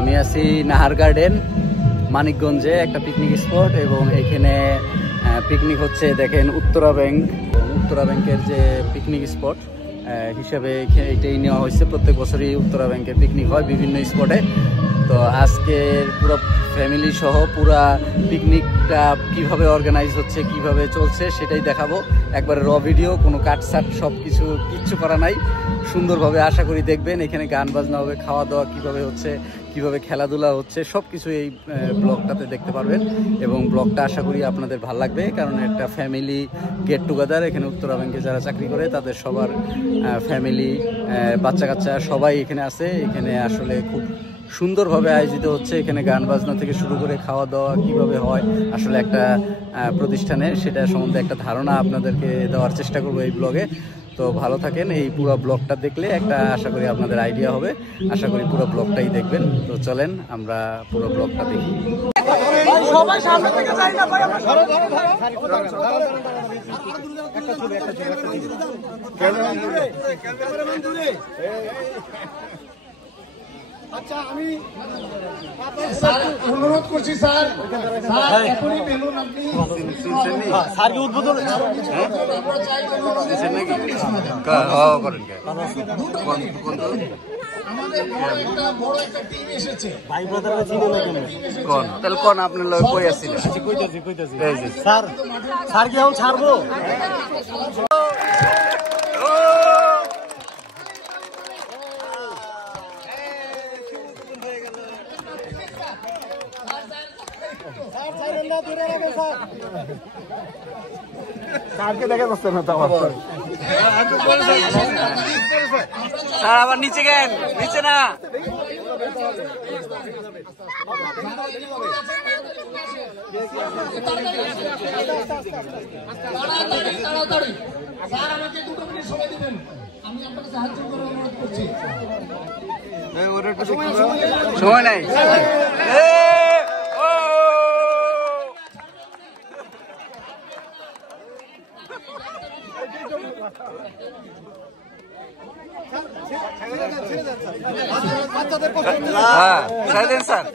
আমি আছি নাহার গার্ডেন মানিকগঞ্জে, একটা পিকনিক স্পট, এবং এখানে পিকনিক হচ্ছে। দেখেন উত্তরা ব্যাংকের যে পিকনিক স্পট হিসাবে এটাই নেওয়া হয়েছে। প্রত্যেক বছরই উত্তরা ব্যাংকের পিকনিক হয় বিভিন্ন স্পটে। তো আজকের পুরো ফ্যামিলি সহ পুরা পিকনিকটা কিভাবে অর্গানাইজ হচ্ছে, কিভাবে চলছে সেটাই দেখাবো। একবারে র ভিডিও, কোনো কাটসাট সব কিচ্ছু করা নাই। সুন্দরভাবে আশা করি দেখবেন। এখানে গান বাজনা হবে, খাওয়া দাওয়া কিভাবে হচ্ছে, কিভাবে খেলাধুলা হচ্ছে, সব কিছু এই ব্লগটাতে দেখতে পারবেন। এবং ব্লগটা আশা করি আপনাদের ভালো লাগবে, কারণ একটা ফ্যামিলি গেট টুগেদার। এখানে উত্তরা ব্যাংকে যারা চাকরি করে তাদের সবার ফ্যামিলি, বাচ্চা কাচ্চা সবাই এখানে আছে। এখানে আসলে খুব সুন্দরভাবে আয়োজিত হচ্ছে। এখানে গান বাজনা থেকে শুরু করে খাওয়া দাওয়া কিভাবে হয় আসলে একটা প্রতিষ্ঠানে, সেটা সম্বন্ধে একটা ধারণা আপনাদেরকে দেওয়ার চেষ্টা করবো এই ব্লগে। তো ভালো থাকেন, এই পুরো ব্লগটা দেখলে একটা আশা করি আপনাদের আইডিয়া হবে। আশা করি পুরো ব্লগটাই দেখবেন। তো চলেন আমরা পুরো ব্লগটা দেখি। আচ্ছা, আমি অনুরোধ করছি স্যার, এখনই বেলুন আপনি স্যারকে উদ্বোধন আমাদের বড় একটা টিম এসেছে। ভাই ব্রাদাররা চিনে না কেন? কোন তাহলে কোন আপনার লয় কই আছিল? কইতাছি স্যার, স্যার কি এখন ছাড়বো? স্যারকে দেখা করছে না তো স্যার, আবার নিচে গেন, নিচে না। তাড়াতাড়ি স্যার, আমাকে 2 মিনিট সময় দিবেন, আমি আপনাকে সাহায্য করার অনুরোধ করছি। সময় নাই। স্যার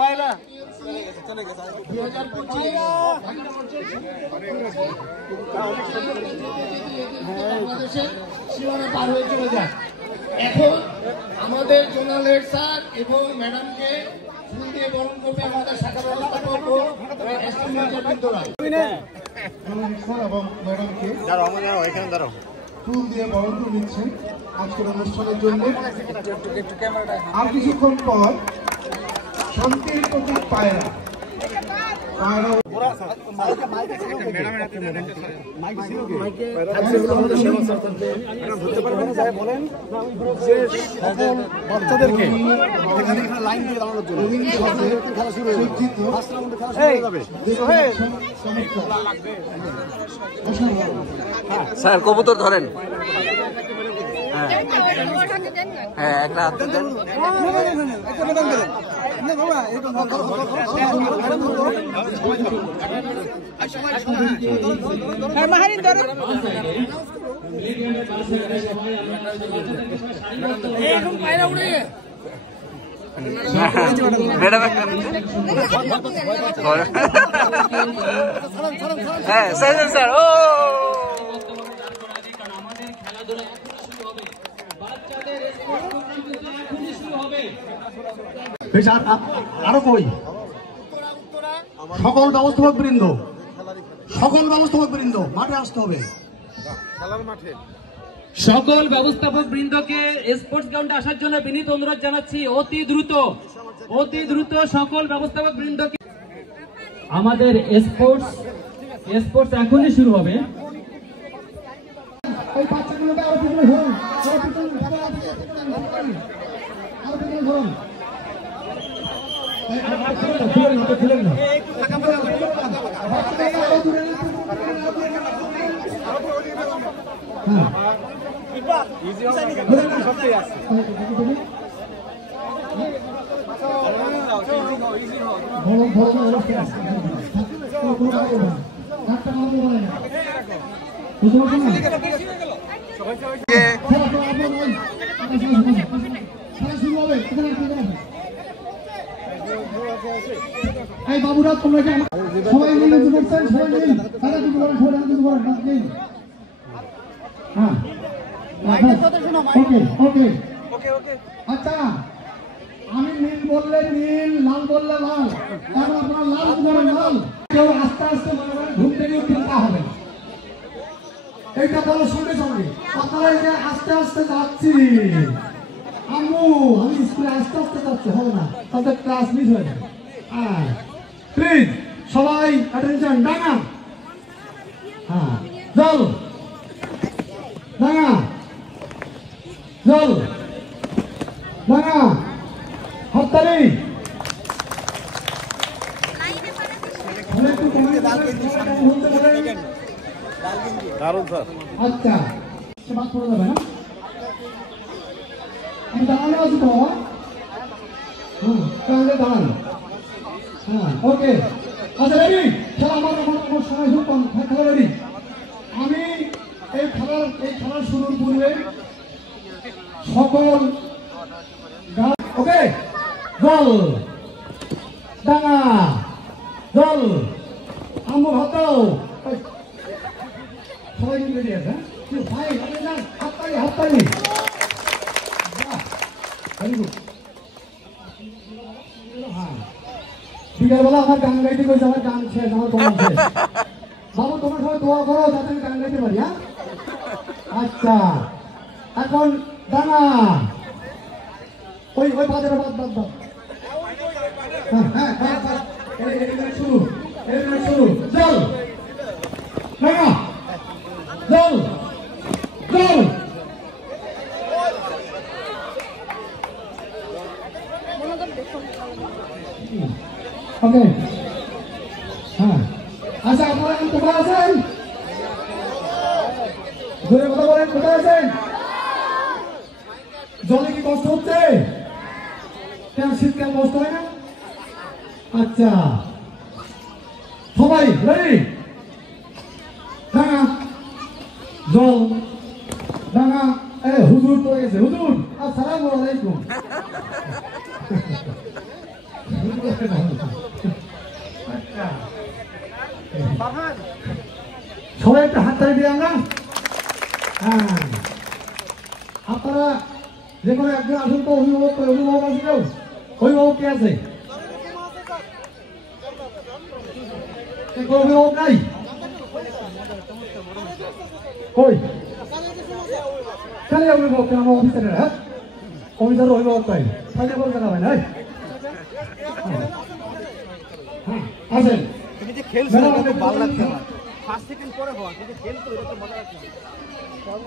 পায়না সীমানা পার হয়ে চলে যায়। এখন আমাদের জোনালের স্যার এবং ম্যাডামকে ফুল দিয়ে বরণ করবে আমাদের শাখা ব্যবস্থা করবো এবং ম্যাডামকে ফুল দিয়ে বরণ করে নিচ্ছেন আজকের অনুষ্ঠানের জন্য। আর কিছুক্ষণ পর শান্তির প্রতীক পায়রা বাচ্চাদেরকে লাইন দিয়ে দাঁড়ানোর জন্য খেলা শুরু হয়ে যাবে। স্যার কবুতর ধরেন। হ্যাঁ, একটা হাত দেন। হ্যাঁ স্যার, ও আরো কই সকল ব্যবস্থাপক বৃন্দ মাঠে আসতে হবে। সকল ব্যবস্থাপক বৃন্দকে স্পোর্টস গ্রাউন্ডে আসার জন্য বিনীত অনুরোধ জানাচ্ছি। অতি দ্রুত সকল ব্যবস্থাপক বৃন্দকে। আমাদের স্পোর্টস এখনই শুরু হবে। এই বাবুরা তোমরা কি সবাই মিলে যুক্ত করছেন? সবাই মিলে তারা যুক্ত করেন, সবাই যুক্ত করেন। হ্যাঁ ওকে ওকে ওকে। আচ্ছা আমি নীল বললে নীল, লাল বললে লাল, এখন আপনারা লাল বলেন লাল। কেউ আস্তে আস্তে মনে করেন ঘুম থেকে চিন্তা হবে না, এইটা বলার সঙ্গে সঙ্গে আপনারা এই যে আস্তে আস্তে যাচ্ছি, আম্মু আমি স্কুলে আস্তে আস্তে যাচ্ছি, হবে না, তাদের ক্লাস মিস হয়ে যাবে। হ্যাঁ প্লিজ সবাই অ্যাটেনশন। ডাঙা, হ্যাঁ জল, ডাঙা জল, ডাঙা হাততালি। আচ্ছা বাদ পড়ে যাবে না, আমি দাঁড়ানো আছি তো। তাহলে দাঁড়ান। হ্যাঁ ওকে আচ্ছা রেডি, খেলা আমার সময় খুব কম, খেলা রেডি। আমি এই খেলার শুরুর পূর্বে সকল ওকে জল, ডাঙা জল, আম্মু ভাতাও সবাই কিন্তু রেডি আছে। ভাই হাততালি হাততালি, ভেরি গুড। হ্যাঁ বিকালবেলা আমার গান গাইতে কইছে, আমার গান শেষ, আমার তোমার শেষ। বাবু তোমার সবাই দোয়া করো যাতে আমি গান গাইতে পারি। হ্যাঁ আচ্ছা এখন ডাঙা, ওই বাজারে বাদ বাদ বাদ। হ্যাঁ শুরু শুরু। জল, ডাঙা জল, জল, ওকে। হ্যাঁ আচ্ছা আপনারা এখন কোথায় আছেন? জোরে কথা বলেন, কোথায় আছেন? জলে কি কষ্ট হচ্ছে? কেন শীতকাল কষ্ট হয় না? আচ্ছা সবাই রেডি, ডাঙা জল, ডাঙা হুজুর পড়ে গেছে, হুজুর আসসালামু আলাইকুম। সবাই একটা হাততালি দিয়ে আমরা। হ্যাঁ আপনারা যে কোনো একজন আসুন তো, অভিভাবক আছে কেউ? অভিভাবক কে আছে? অভিভাবক নাই? কই খালি অভিভাবক? আমার অফিসারের, হ্যাঁ অফিসার অভিভাবক তাই খালি বলতে হবে না। আসেন তুমি যে খেলছো এটা ভালো লাগছে না, ফার্স্ট সেকেন্ড পরে হওয়া কিন্তু খেলছো এটা তো মজা লাগছে তাহলে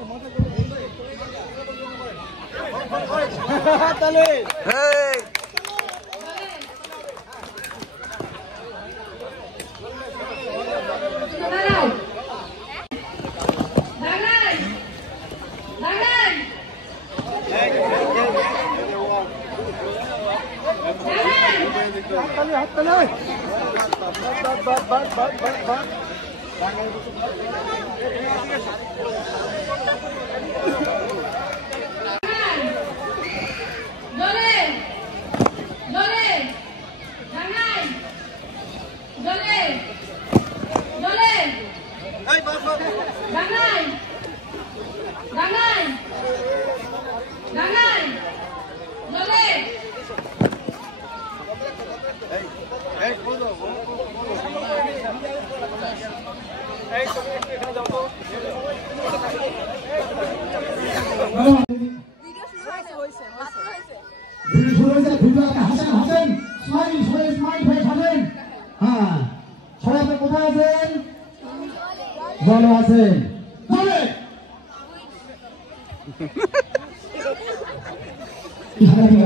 কোথায় আছেন? জলে আছেন, জলে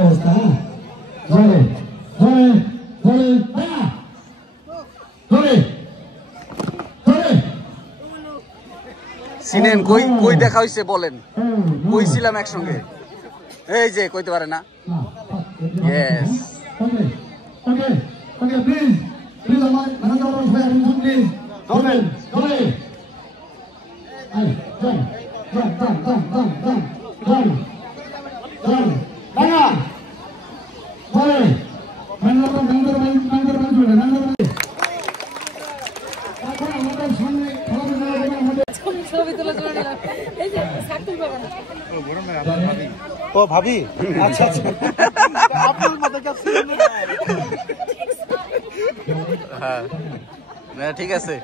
অবস্থা। জলে জলে জলে জলে জলে চিনেন? কই কই দেখা হইছে বলেন, কই ছিলাম একসঙ্গে? এই যে কইতে পারে না। ইয়েস, Okay, please, আমার ম্যানেজার ভাই প্লিজ ধরেন ধরে বাংলা ধরে ও ভাবি, আচ্ছা আচ্ছা, আপনার মতো হ্যাঁ না ঠিক আছে।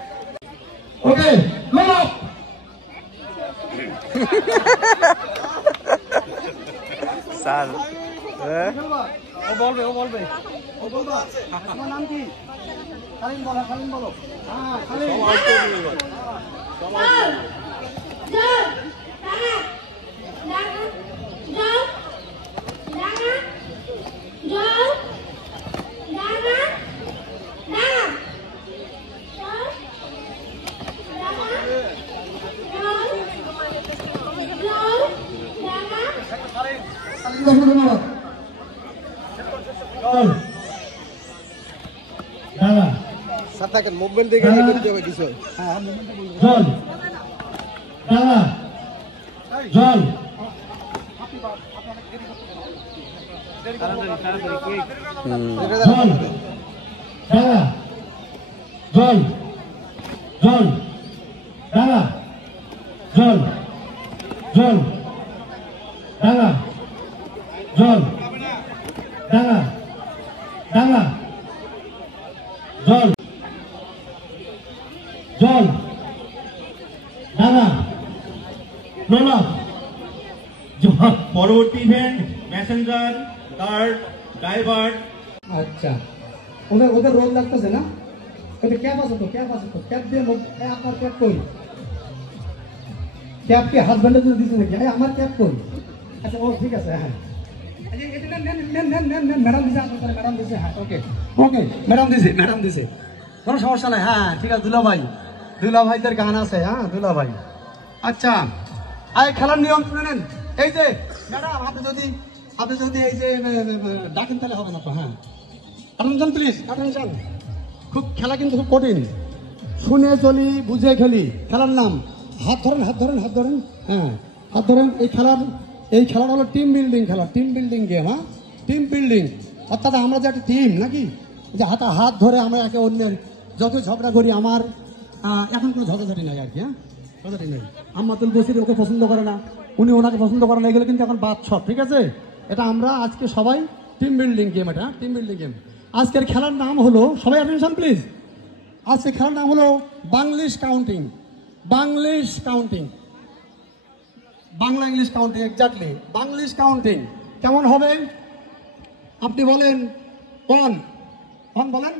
ওকে স্যার ও বলবে ও বলবে ও বলবা। তোমার নাম কি? খালিন বলো, খালিন বলো। হ্যাঁ খালিন। স্যার থাকেন, মোবাইল দেখে দিতে হবে কিছু। হ্যাঁ জল দাদা জল জল দাদা জল জল দাদা জল জল দাদা জল দাদা দাদা জল জল দাদা লোলা পরবর্তী ইভেন্ট মেসেঞ্জার, গার্ড, ড্রাইভার। আচ্ছা, ওদের ওদের রোল লাগতেছে না? ওদের ক্যাপ আছে তো, ক্যাপ আছে তো, ক্যাপ দিয়ে আপনার ক্যাপ কই? ক্যাপ কি হাজব্যান্ডের জন্য দিচ্ছে নাকি? আমার ক্যাপ কই? আচ্ছা ও ঠিক আছে, হ্যাঁ ম্যাডাম দিছে, আপনার ম্যাডাম দিছে, হ্যাঁ ওকে ওকে ম্যাডাম দিছে, ম্যাডাম দিছে, কোনো সমস্যা নাই। হ্যাঁ ঠিক আছে, দুলা ভাইদের গান আছে, হ্যাঁ দুলা ভাই। আচ্ছা খেলার নিয়ম শুনে নেন। এই যে ম্যাডাম আপনি যদি এই যে ডাকেন তাহলে হবে না তো। হ্যাঁ অ্যাটেনশন প্লিজ, অ্যাটেনশন। খুব খেলা কিন্তু খুব কঠিন, শুনে চলি বুঝে খেলি। খেলার নাম হাত ধরেন, হাত ধরেন, হাত ধরেন, হ্যাঁ হাত ধরেন। এই খেলাটা হলো টিম বিল্ডিং খেলা, টিম বিল্ডিং গেম। হ্যাঁ টিম বিল্ডিং অর্থাৎ আমরা যে একটা টিম নাকি, যে হাত ধরে আমরা একে অন্যের যত ঝগড়া করি। আমার এখন কোনো ঝগড়াঝাটি নাই আর কি। হ্যাঁ ঝগড়াঝাটি নেই। আম্মাতুল বসির ওকে পছন্দ করে না, উনি ওনাকে পছন্দ করে না, এগুলো কিন্তু এখন বাদ সব ঠিক আছে। এটা আমরা আজকে সবাই টিম বিল্ডিং গেম, এটা টিম বিল্ডিং গেম। আজকের খেলার নাম হলো, সবাই অ্যাটেনশন প্লিজ, আজকের খেলার নাম হলো Banglish counting. Banglish counting, Bangla English counting, exactly Banglish counting. কেমন হবে আপনি বলেন? ওয়ান ওয়ান বলেন,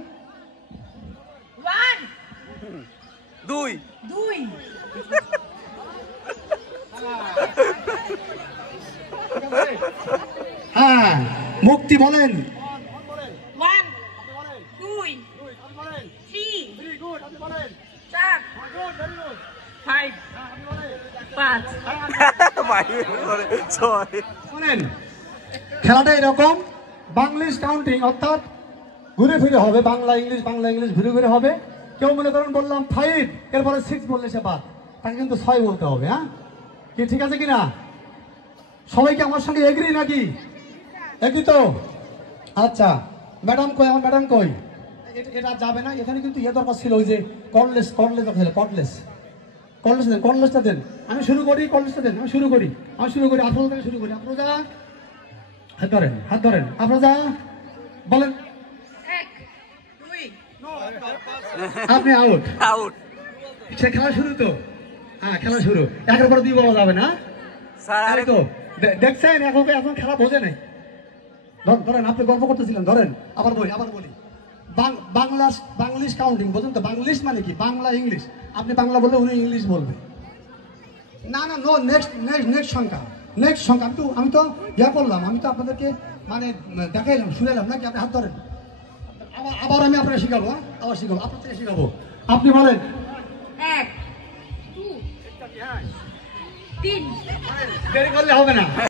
2 হ্যাঁ মুক্তি বলেন, 1 2 3 4 5 5 শোনেন খেলাটা এরকম বাংলিশ কাউন্টিং, অর্থাৎ ঘুরে ফিরে হবে, বাংলা ইংলিশ ঘুরে ঘুরে হবে। কেউ মনে করেন বললাম 5, এরপরে 6 বললে সে বাদ, তাকে কিন্তু 6 বলতে হবে। হ্যাঁ কি ঠিক আছে কিনা? সবাই কি আমার সঙ্গে এগ্রি নাকি? এগ্রি তো? আচ্ছা ম্যাডাম কই? আমার ম্যাডাম কই? এটা যাবে না, এখানে কিন্তু ইয়ে দরকার ছিল, ওই যে কর্ডলেসটা দেন। আমি শুরু করি, কর্ডলেসটা দেন, আমি শুরু করি। আপনার থেকে শুরু করি। আপনারা হাত ধরেন, আপনারা বলেন। 1 2 আপনি আউট। সে খেলা শুরু তো, হ্যাঁ খেলা শুরু। একের পর 2 বলা যাবে না স্যার। তো দেখছেন এখন খেলা বোঝে নাই। ধরেন আপনি গল্প করতেছিলেন, ধরেন আবার বলি। বাংলিশ কাউন্টিং বোঝেন তো? বাংলিশ মানে কি? বাংলা ইংলিশ। আপনি বাংলা বললে উনি ইংলিশ বলবে না। নো নেক্সট সংখ্যা। আমি তো ইয়া করলাম, আমি তো আপনাদেরকে মানে দেখাইলাম, শুনাইলাম নাকি? আপনি হাত ধরেন, আবার আমি আপনাকে শিখাবো। আবার শিখাবো, আপনার থেকে শিখাবো। আপনি বলেন 1 2 তিন দেরি করলে হবে না।